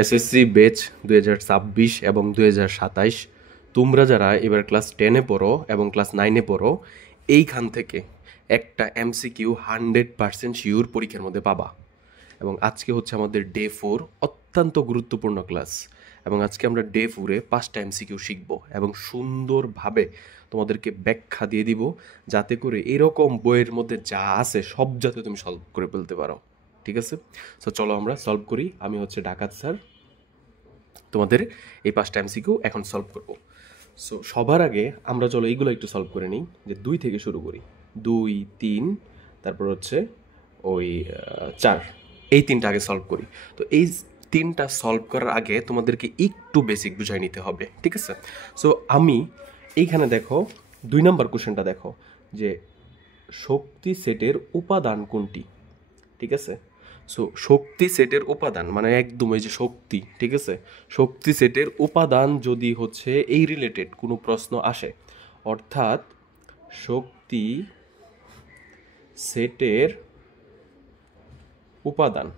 SSC batch 2026 এবং 2027 তোমরা যারা এবার ক্লাস 10-এ পড়ো এবং ক্লাস 9-এ পড়ো, এইখান থেকে একটা এমসিকিউ 100% শিওর পরীক্ষার মধ্যে পাবা। এবং আজকে হচ্ছে আমাদের ডে 4, অত্যন্ত গুরুত্বপূর্ণ ক্লাস। এবং আজকে আমরা ডে 4-এ 5টা এমসিকিউ শিখব এবং সুন্দরভাবে তোমাদেরকে ব্যাখ্যা দিয়ে দিব, যাতে করে এরকম বইয়ের মধ্যে যা আছে সব যাতে তুমি সলভ করে ফেলতে পারো। ঠিক আছে? সো চলো আমরা সলভ করি। আমি হচ্ছে ডাকাত স্যার, তোমাদের এই 5টা এমসিকিউ এখন সলভ করব। সো সবার আগে আমরা চলো এইগুলো একটু সলভ করে নিই, যে 2 থেকে শুরু করি। 2, 3, তারপর হচ্ছে ওই 4, এই 3টা আগে সলভ করি। তো এই 3টা সলভ করার আগে তোমাদেরকে একটু বেসিক বুঝাই নিতে হবে। ঠিক আছে? সো আমি এইখানে দেখো 2 নম্বর কোশ্চেনটা দেখো, যে শক্তি সেটের উপাদান কোনটি। ঠিক আছে? সো শক্তি সেটের উপাদান মানে একদম এই যে শক্তি, ঠিক আছে, শক্তি সেটের উপাদান যদি হচ্ছে এই রিলেটেড কোনো প্রশ্ন আসে, অর্থাৎ শক্তি সেটের উপাদান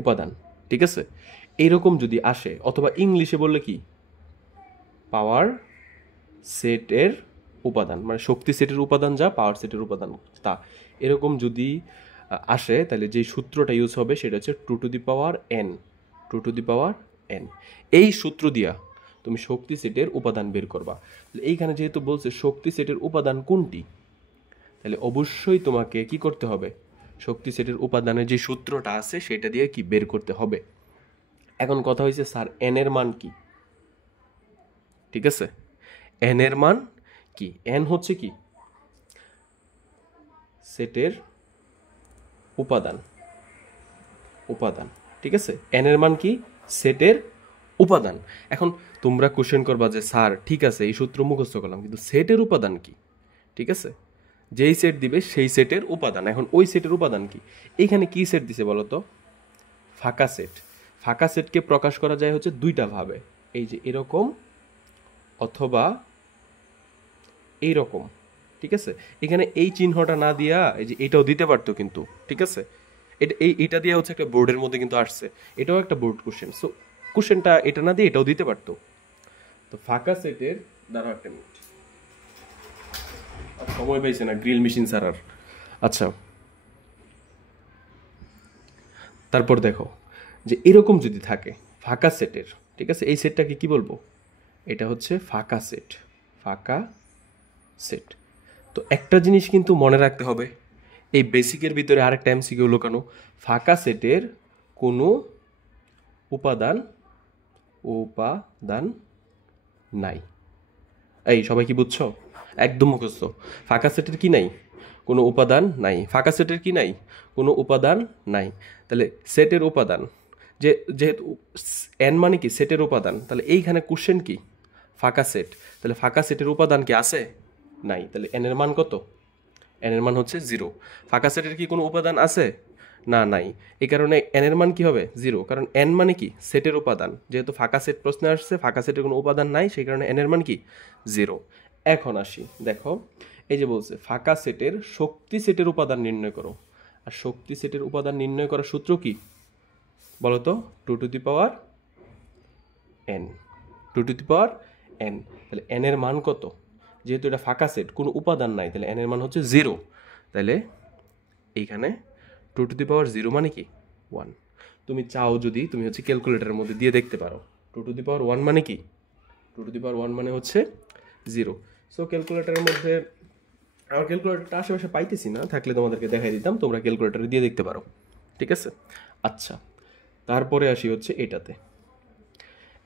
উপাদান ঠিক আছে, এইরকম যদি আসে, অথবা ইংলিশে বললে কি পাওয়ার সেটের উপাদান, মানে শক্তি সেটের উপাদান যা পাওয়ার সেটের উপাদান তা, এরকম যদি আসে, তাহলে যে সূত্রটা ইউজ হবে সেটা হচ্ছে 2 to the power n। 2 to the power n, এই সূত্র দিয়া তুমি শক্তি সেটের উপাদান বের করবা। এইখানে যেহেতু বলছে শক্তি সেটের উপাদান কোনটি, তাহলে অবশ্যই তোমাকে কি করতে হবে, শক্তি সেটের উপাদানের যে সূত্রটা আছে সেটা দিয়ে কি বের করতে হবে। এখন কথা হয়েছে স্যার n এর মান কি। ঠিক আছে, n এর মান কি? n হচ্ছে কি সেটের উপাদান। ঠিক আছে, n এর মান কি সেটের উপাদান। এখন তোমরা কোশ্চেন করবা যে স্যার ঠিক আছে এই সূত্র মুখস্থ করলাম, কিন্তু সেটের উপাদান কি? ঠিক আছে, যেই সেট দিবে সেই সেটের উপাদান। এখন ওই সেটের উপাদান কি? এইখানে কি সেট দিছে বলো তো? ফাঁকা সেট। ফাঁকা সেটকে প্রকাশ করা যায় হচ্ছে 2টা ভাবে, এই যে এরকম অথবা এইরকম। ঠিক আছে, এখানে এই চিহ্নটা না দিয়া এই যে এটাও দিতে পারতো কিন্তু। ঠিক আছে, এটা দিয়ে হচ্ছে একটা বোর্ডের মধ্যে কিন্তু আসছে, এটাও একটা বোর্ড কোশ্চেন। সো কোশ্চেনটা এটা না দিয়ে এটাও দিতে পারতো। তো ফাঁকা সেটের দ্বারা একটা মিনিট সময় পাইছে না গ্রিল মেশিন ছাড়ার। আচ্ছা, তারপর দেখো যে এরকম যদি থাকে ফাঁকা সেটের, ঠিক আছে, এই সেটটাকে কি বলবো? এটা হচ্ছে ফাঁকা সেট। ফাঁকা সেট। তো একটা জিনিস কিন্তু মনে রাখতে হবে, এই বেসিকের ভিতরে আরেকটা এমসিকিউ লুকানো। ফাঁকা সেটের কোনো উপাদান নাই। এই সবাই কি বুঝছো? একদম মুখস্থ। ফাঁকা সেটের কি নাই? কোনো উপাদান নাই। ফাঁকা সেটের কি নাই? কোনো উপাদান নাই। তাহলে সেটের উপাদান, যেহেতু এন মানে কি সেটের উপাদান, তাহলে এইখানে কোশ্চেন কি ফাঁকা সেট, তাহলে ফাঁকা সেটের উপাদান কি আছে? নাই। তাহলে এন এর মান কত? এন এর মান হচ্ছে 0। ফাঁকা সেটের কি কোনো উপাদান আছে? না, নাই। এই কারণে এন এর মান কি হবে? 0, কারণ এন মানে কি সেটের উপাদান। যেহেতু ফাঁকা সেট প্রশ্নে আসছে, ফাঁকা সেটের কোনো উপাদান নাই, সেই কারণে এন এর মান কি 0। এখন আসি, দেখো এই যে বলছে ফাঁকা সেটের শক্তি সেটের উপাদান নির্ণয় করো। আর শক্তি সেটের উপাদান নির্ণয় করার সূত্র কি বলতো? 2 to the power n। 2 to the power n। তাহলে n এর মান কত? যেহেতু এটা ফাঁকা সেট, কোনো উপাদান নাই, তাহলে n এর মান হচ্ছে 0। তাহলে এইখানে 2 টু দি পাওয়ার 0 মানে কি 1। তুমি চাও যদি তুমি হচ্ছে ক্যালকুলেটরের মধ্যে দিয়ে দেখতে পারো 2 টু দি পাওয়ার 1 মানে কি? 2 টু দি পাওয়ার 1 মানে হচ্ছে 0। সো ক্যালকুলেটরের মধ্যে, আমার ক্যালকুলেটরটা আশেপাশে পাইতেছি না, থাকলে তোমাদেরকে দেখাই দিতাম, তোমরা ক্যালকুলেটরে দিয়ে দেখতে পারো। ঠিক আছে, আচ্ছা তারপরে আসি হচ্ছে এটাতে।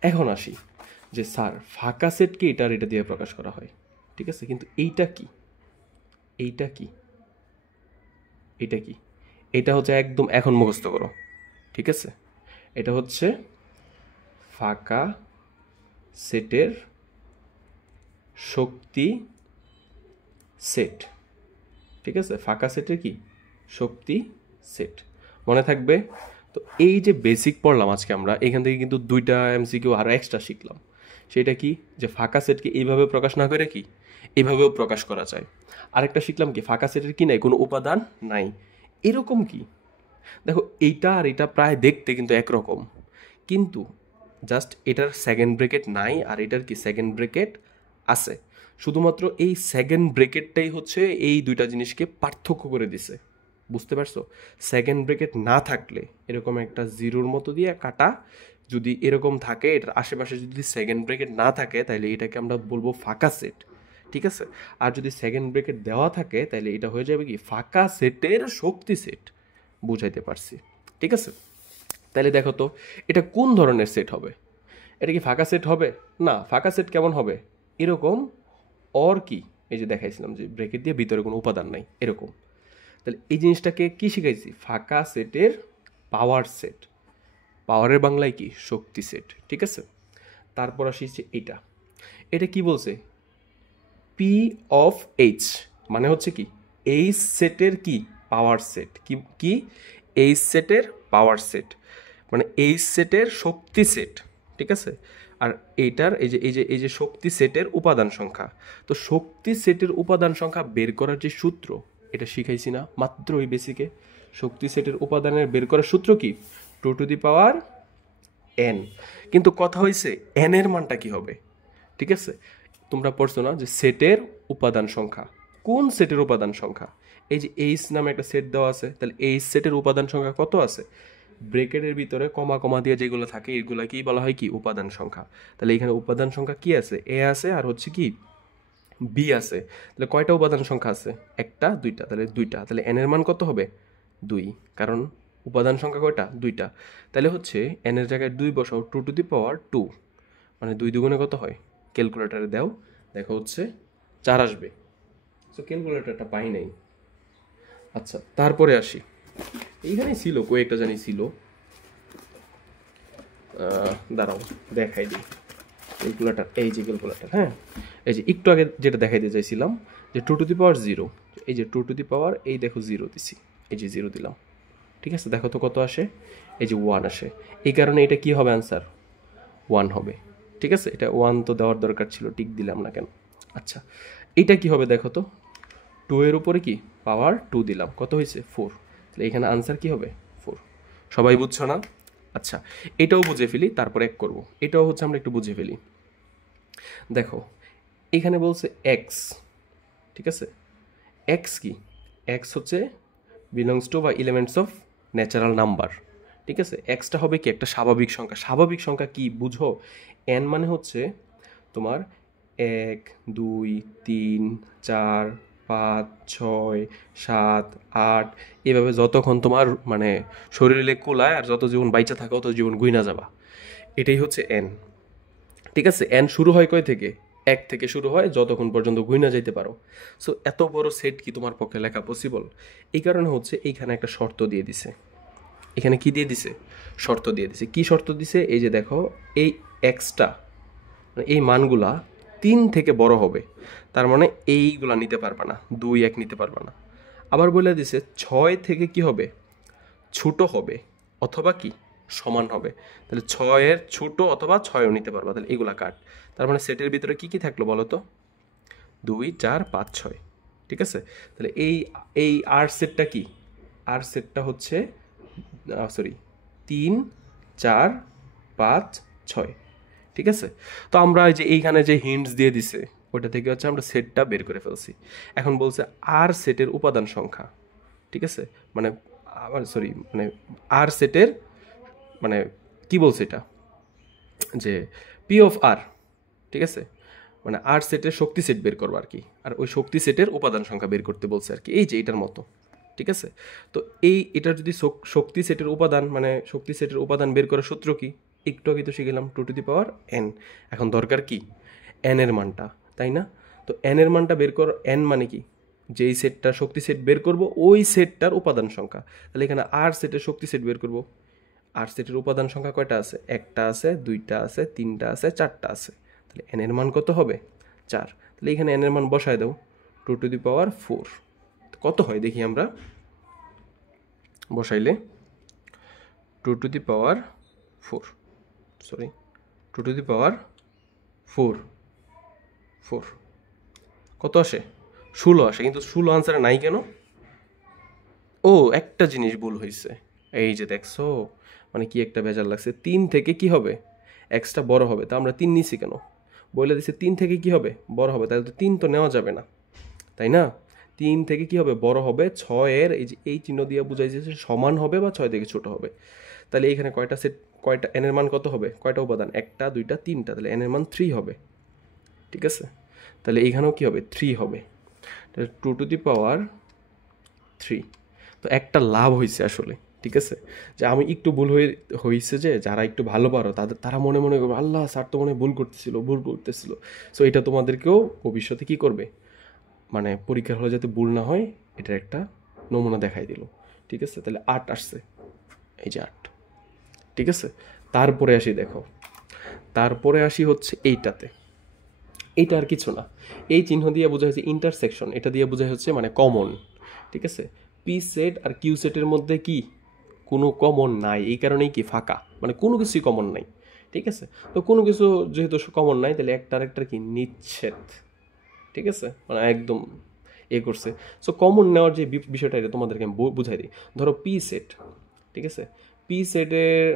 এখন আসি যে স্যার ফাঁকা সেটকে এটা দিয়ে প্রকাশ করা হয়। ঠিক আছে, কিন্তু এইটা কি? এইটা কি? এটা কি? এটা হচ্ছে একদম এখন মুখস্থ করো। ঠিক আছে, এটা হচ্ছে ফাঁকা সেটের শক্তি সেট। ঠিক আছে, ফাঁকা সেটের কি শক্তি সেট, মনে থাকবে। তো এই যে বেসিক পড়লাম আজকে আমরা, এখান থেকে কিন্তু 2টা এমসিকিউ আরও এক্সট্রা শিখলাম। সেটা কি, যে ফাঁকা সেটকে এইভাবে প্রকাশ না করে কি এইভাবেও প্রকাশ করা যায়। আরেকটা শিখলাম কি, ফাঁকা সেটের কি নাই? কোনো উপাদান নাই। এরকম কি দেখো এইটা আর এটা প্রায় দেখতে কিন্তু একরকম, কিন্তু জাস্ট এটার সেকেন্ড ব্রেকেট নাই আর এটার কি সেকেন্ড ব্রেকেট আছে। শুধুমাত্র এই সেকেন্ড ব্রেকেটটাই হচ্ছে এই দুইটা জিনিসকে পার্থক্য করে দিছে, বুঝতে পারছো? সেকেন্ড ব্রেকেট না থাকলে এরকম একটা জিরোর মতো দিয়ে কাটা, যদি এরকম থাকে এটার আশেপাশে যদি সেকেন্ড ব্রেকেট না থাকে তাহলে এটাকে আমরা বলবো ফাঁকা সেট, ঠিক আছে? আর যদি সেকেন্ড ব্রেকেট দেওয়া থাকে তাহলে এটা হয়ে যাবে কি ফাঁকা সেটের শক্তি সেট। বুঝাইতে পারছি, ঠিক আছে? তাহলে দেখো তো এটা কোন ধরনের সেট হবে? এটা কি ফাঁকা সেট হবে? না, ফাঁকা সেট কেমন হবে? এরকম, অর কি, এই যে দেখাইছিলাম যে ব্রেকেট দিয়ে ভিতরে কোনো উপাদান নাই, এরকম। তাহলে এই জিনিসটাকে কি শিখাইছি? ফাঁকা সেটের পাওয়ার সেট। পাওয়ারের বাংলায় কি? শক্তি সেট, ঠিক আছে? তারপর আসিছে এটা, এটা কি বলছে? পি অফ এইচ, মানে হচ্ছে কি এইচ সেটের কি পাওয়ার সেট, কি কি এইচ সেটের পাওয়ার সেট, মানে এইচ সেটের শক্তি সেট, ঠিক আছে? আর এইটার এই যে শক্তি সেটের উপাদান সংখ্যা। তো শক্তি সেটের উপাদান সংখ্যা বের করার যে সূত্র, এটা শিখাইছি না মাত্র ওই বেসিকে? শক্তি সেটের উপাদানের বের করার সূত্র কি? 2 টু দি পাওয়ার n। কিন্তু কথা হয়েছে n এর মানটা কি হবে, ঠিক আছে? তোমরা পড়ছো না যে সেটের উপাদান সংখ্যা, কোন সেটের উপাদান সংখ্যা? এই যে এইচ নামে একটা সেট দেওয়া আছে, তাহলে এইচ সেটের উপাদান সংখ্যা কত আছে? ব্রেকেটের ভিতরে কমা কমা দিয়ে যেগুলো থাকে এগুলো কি বলা হয়? কি উপাদান সংখ্যা। তাহলে এখানে উপাদান সংখ্যা কি আছে? এ আছে আর হচ্ছে কি বি আছে। তাহলে কয়টা উপাদান সংখ্যা আছে? একটা, দুইটা, তাহলে দুইটা। তাহলে এন এর মান কত হবে? 2, কারণ উপাদান সংখ্যা কয়টা? দুইটা। তাহলে হচ্ছে এন এর জায়গায় 2 বসাও, 2 টু দি পাওয়ার 2, মানে 2 দুগুণে কত হয়? ক্যালকুলেটারে দাও, দেখো হচ্ছে 4 আসবে। সো ক্যালকুলেটারটা পাই নাই। আচ্ছা, তারপরে আসি, এইখানেই ছিল কয়েকটা জানি ছিল, দাঁড়াও দেখাই দিই। ক্যালকুলেটার, এই যে ক্যালকুলেটার, হ্যাঁ, এই যে একটু আগে যেটা দেখাইতে চাইছিলাম যে 2 টু দি পাওয়ার 0, এই যে 2 টু দি পাওয়ার, এই দেখো 0 দিছি, এই যে 0 দিলাম, ঠিক আছে? দেখো তো কত আসে? এই যে 1 আসে। এই কারণে এটা কি হবে? অ্যান্সার 1 হবে, ঠিক আছে? এটা 1 তো দেওয়ার দরকার ছিল, টিক দিলাম না কেন? আচ্ছা, এটা কি হবে দেখো তো? 2 এর উপরে কি পাওয়ার 2 দিলাম, কত হয়েছে? 4। তাহলে এখানে আনসার কি হবে? 4। সবাই বুঝছো না? আচ্ছা, এটাও বুঝে ফেলি, তারপর এক করব। এটাও হচ্ছে আমরা একটু বুঝে ফেলি। দেখো এখানে বলছে এক্স, ঠিক আছে? এক্স কি? এক্স হচ্ছে বিলংস টু বা এলিমেন্টস অফ ন্যাচারাল নাম্বার, ঠিক আছে? এক্সটা হবে কি একটা স্বাভাবিক সংখ্যা। স্বাভাবিক সংখ্যা কি বুঝো? এন মানে হচ্ছে তোমার 1, 2, 3, 4, 5, 6, 7, 8, এভাবে যতক্ষণ তোমার মানে শরীরে কুলায় আর যত জীবন বাইচা থাকে অত জীবন গুইনা যাবা, এটাই হচ্ছে এন, ঠিক আছে? এন শুরু হয় কয় থেকে? 1 থেকে শুরু হয়, যতক্ষণ পর্যন্ত গুইনা যাইতে পারো। সো এত বড় সেট কি তোমার পক্ষে লেখা পসিবল? এই কারণে হচ্ছে এইখানে একটা শর্ত দিয়ে দিছে। এখানে কি দিয়ে দিছে? শর্ত দিয়ে দিছে। কি শর্ত দিছে? এই যে দেখো, এই এক্সটা মানে এই মানগুলা 3 থেকে বড় হবে, তার মানে এইগুলা নিতে পারবা না, 2, 1 নিতে পারবা না। আবার বলে দিছে 6 থেকে কি হবে? ছোট হবে অথবা কি সমান হবে। তাহলে 6 এর ছোট অথবা 6ও নিতে পারবা, তাহলে এগুলা কাট। তার মানে সেটের ভিতরে কি কি থাকলো বলো তো? 2, 4, 5, 6, ঠিক আছে? তাহলে এই এই আর সেটটা কি? আর সেটটা হচ্ছে সরি 3, 4, 5, 6, ঠিক আছে? তো আমরা এই যে এইখানে যে হিন্টস দিয়ে দিছে ওইটা থেকে হচ্ছে আমরা সেটটা বের করে ফেলছি। এখন বলছে আর সেটের উপাদান সংখ্যা, ঠিক আছে? মানে আবার সরি, মানে আর সেটের মানে কি বলছে এটা? যে পি অফ আর, ঠিক আছে? মানে আর সেটের শক্তি সেট বের করবো আর কি, আর ওই শক্তি সেটের উপাদান সংখ্যা বের করতে বলছে আর কি, এই যে এটার মতো, ঠিক আছে? তো এটার যদি শক্তি সেটের উপাদান মানে শক্তি সেটের উপাদান বের করার সূত্র কি? একটু আগে তো শিখলাম 2 টু দি পাওয়ার n। এখন দরকার কি? n এর মানটা, তাই না? তো n এর মানটা বের কর, n মানে কি? যেই সেটটা শক্তি সেট বের করব ওই সেটটার উপাদান সংখ্যা। তাহলে এখানে আর সেটের শক্তি সেট বের করব। আর সেটের উপাদান সংখ্যা কয়টা আছে? একটা আছে, দুইটা আছে, তিনটা আছে, চারটা আছে। তাহলে n এর মান কত হবে? 4। তাহলে এখানে n এর মান বসায় দাও, 2 টু দি পাওয়ার 4। কত হয় দেখি আমরা বসাইলে? 2 to the power 4, sorry 2 to the power 4, কত আসে? 16 আসে। কিন্তু 16 আনসারে নাই কেন? ও, একটা জিনিস ভুল হয়েছে, এই যে দেখছো, মানে কি একটা ভেজাল লাগছে। 3 থেকে কি হবে, এক্সটা বড় হবে, তা আমরা 3 নিছি কেন? বলে দিছে 3 থেকে কি হবে, বড় হবে, তাহলে তো 3 তো নেওয়া যাবে না, তাই না? 3 থেকে কি হবে, বড় হবে। 6-এর এই যে এই চিহ্ন দিয়ে বুঝাইছে যে সমান হবে বা 6 থেকে ছোট হবে। তাহলে এইখানে কয়টা সেট, কয়টা এন এর মান কত হবে, কয়টা উপাদান, 1টা 2টা 3টা, তাহলে এন এর মান 3 হবে। ঠিক আছে, তাহলে এইখানেও কি হবে, 3 হবে। তাহলে 2 টু দি পাওয়ার 3। তো একটা লাভ হয়েছে আসলে, ঠিক আছে, যে আমি একটু ভুল হয়েছে, যে যারা একটু ভালো পারো তারা মনে মনে করবে আল্লাহ স্যার তো মনে হয় ভুল করতেছিল। সো এটা তোমাদেরকেও ভবিষ্যতে কি করবে, মানে পরীক্ষার হলে যাতে ভুল না হয়, এটার একটা নমুনা দেখাই দিল। ঠিক আছে, তাহলে 8 আসছে, এই যে 8। ঠিক আছে, তারপরে আসি দেখো, তারপরে আসি হচ্ছে এইটাতে। এইটা আর কিছু না, এই চিহ্ন দিয়ে বোঝা হচ্ছে ইন্টারসেকশন, এটা দিয়ে বোঝা হচ্ছে মানে কমন। ঠিক আছে, পি সেট আর কিউ সেটের মধ্যে কি কোনো কমন নাই, এই কারণেই কি ফাঁকা, মানে কোনো কিছুই কমন নাই। ঠিক আছে, তো কোনো কিছু যেহেতু কমন নাই, তাহলে একটা আরেকটার কি নিচ্ছেদ। ঠিক আছে, মানে একদম করছে। সো কমন নেওয়ার যে বিষয়টা, এটা তোমাদেরকে আমি বুঝাই দিই। ধরো পি সেট, ঠিক আছে, পি সেটের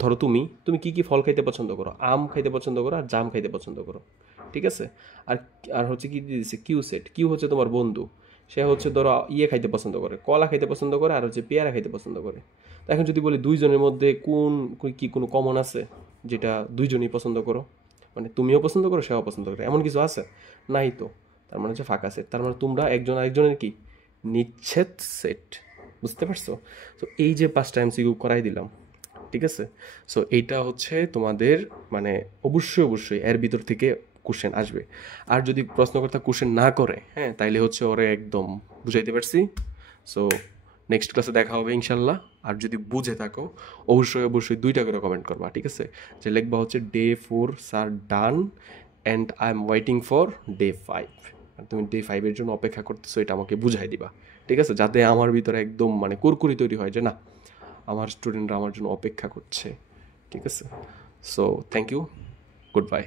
ধরো তুমি তুমি কি কি ফল খাইতে পছন্দ করো, আম খাইতে পছন্দ করো আর জাম খাইতে পছন্দ করো। ঠিক আছে, আর আর হচ্ছে কি দিয়েছে, কিউ সেট, কিউ হচ্ছে তোমার বন্ধু, সে হচ্ছে ধরো খাইতে পছন্দ করে, কলা খাইতে পছন্দ করে আর হচ্ছে পেয়ারা খাইতে পছন্দ করে। তো এখন যদি বলি দুইজনের মধ্যে কি কোনো কমন আছে যেটা দুইজনই পছন্দ করো, মানে তুমিও পছন্দ করো সেও পছন্দ করে, এমন কিছু আছে? নাই তো। তার মানে হচ্ছে ফাঁকা সেট, তার মানে তোমরা একজন আরেকজনের কি নিচ্ছেদ সেট। বুঝতে পারছো? তো এই যে 5টা এমসিকিউ করাই দিলাম, ঠিক আছে। সো এইটা হচ্ছে তোমাদের মানে অবশ্যই এর ভিতর থেকে কোশ্চেন আসবে। আর যদি প্রশ্নকর্তা কোশ্চেন না করে, হ্যাঁ, তাইলে হচ্ছে ওরে একদম বুঝাইতে পারছি। সো নেক্সট ক্লাসে দেখা হবে ইনশাল্লাহ। আর যদি বুঝে থাকো অবশ্যই 2টা করে কমেন্ট করবা, ঠিক আছে, যে লিখবা হচ্ছে day 4 sir done and I am waiting for day 5। আর তুমি ডে 5-এর জন্য অপেক্ষা করতেছো, এটা আমাকে বুঝাই দিবা। ঠিক আছে, যাতে আমার ভিতরে একদম মানে কুরকুরি তৈরি হয় যে না, আমার স্টুডেন্টরা আমার জন্য অপেক্ষা করছে। ঠিক আছে, so thank you, good by.